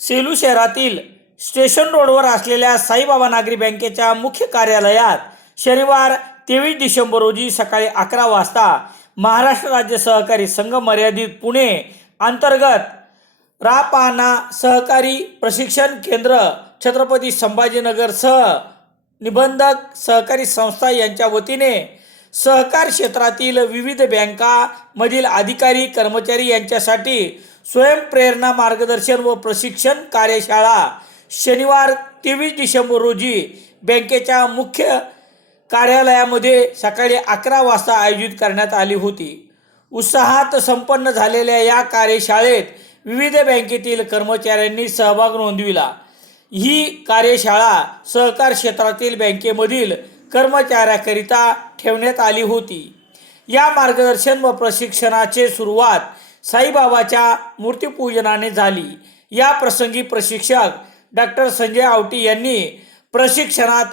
सेलू शहरातील स्टेशन रोडवर असलेल्या साईबाबा नागरी बँकेच्या मुख्य कार्यालयात शनिवार तेवीस डिसेंबर रोजी सकाळी अकरा वाजता महाराष्ट्र राज्य सहकारी संघ मर्यादित पुणे अंतर्गत रापाना सहकारी प्रशिक्षण केंद्र छत्रपती संभाजीनगरसह निबंधक सहकारी संस्था यांच्या वतीने सहकार क्षेत्रातील विविध बँकामधील अधिकारी कर्मचारी यांच्यासाठी स्वयंप्रेरणा मार्गदर्शन व प्रशिक्षण कार्यशाळा. शनिवार तेवीस डिसेंबर रोजी बँकेच्या मुख्य कार्यालयामध्ये सकाळी अकरा वाजता आयोजित करण्यात आली होती. उत्साहात संपन्न झालेल्या या कार्यशाळेत विविध बँकेतील कर्मचाऱ्यांनी सहभाग नोंदविला. ही कार्यशाळा सहकार क्षेत्रातील बँकेमधील कर्मचाऱ्याकरिता ठेवण्यात आली होती. या मार्गदर्शन व प्रशिक्षणाचे सुरुवात साईबाबाच्या मूर्तीपूजनाने झाली. या प्रसंगी प्रशिक्षक डॉक्टर संजय आवटी यांनी प्रशिक्षणात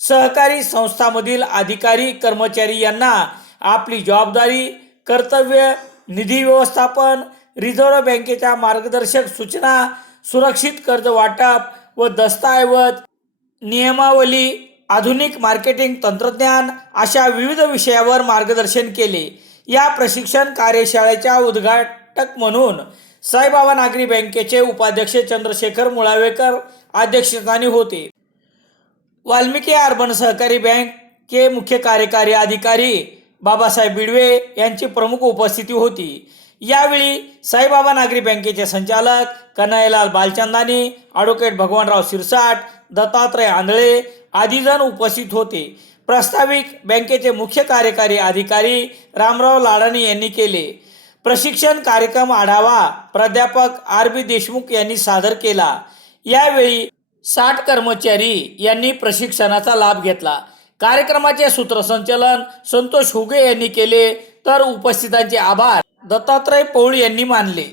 सहकारी संस्थामधील अधिकारी कर्मचारी यांना आपली जबाबदारी कर्तव्य निधी व्यवस्थापन रिझर्व्ह बँकेच्या मार्गदर्शक सूचना सुरक्षित कर्ज वाटप व दस्तऐवज नियमावली आधुनिक मार्केटिंग तंत्रज्ञान अशा विविध विषयावर मार्गदर्शन केले. या प्रशिक्षण कार्यशाळेच्या उद्घाटक म्हणून साईबाबा नागरी बँकेचे उपाध्यक्ष चंद्रशेखर मुळावेकर अध्यक्षस्थानी होते. वाल्मिकी अर्बन सहकारी बँकचे मुख्य कार्यकारी अधिकारी बाबासाहेब बिडवे यांची प्रमुख उपस्थिती होती. यावेळी साईबाबा नागरी बँकेचे संचालक कन्हैलाल बालचंदानी ॲडव्होकेट भगवानराव सिरसाट दत्तात्रय आंधळे आदी जण उपस्थित होते. प्रस्ताविक बँकेचे मुख्य कार्यकारी अधिकारी रामराव लाडाणी यांनी केले. प्रशिक्षण कार्यक्रम आढावा प्राध्यापक आर बी देशमुख यांनी सादर केला. यावेळी साठ कर्मचारी यांनी प्रशिक्षणाचा लाभ घेतला. कार्यक्रमाचे सूत्रसंचलन संतोष हुगे यांनी केले. तर उपस्थितांचे आभार दत्तात्रय पौळ यांनी मानले.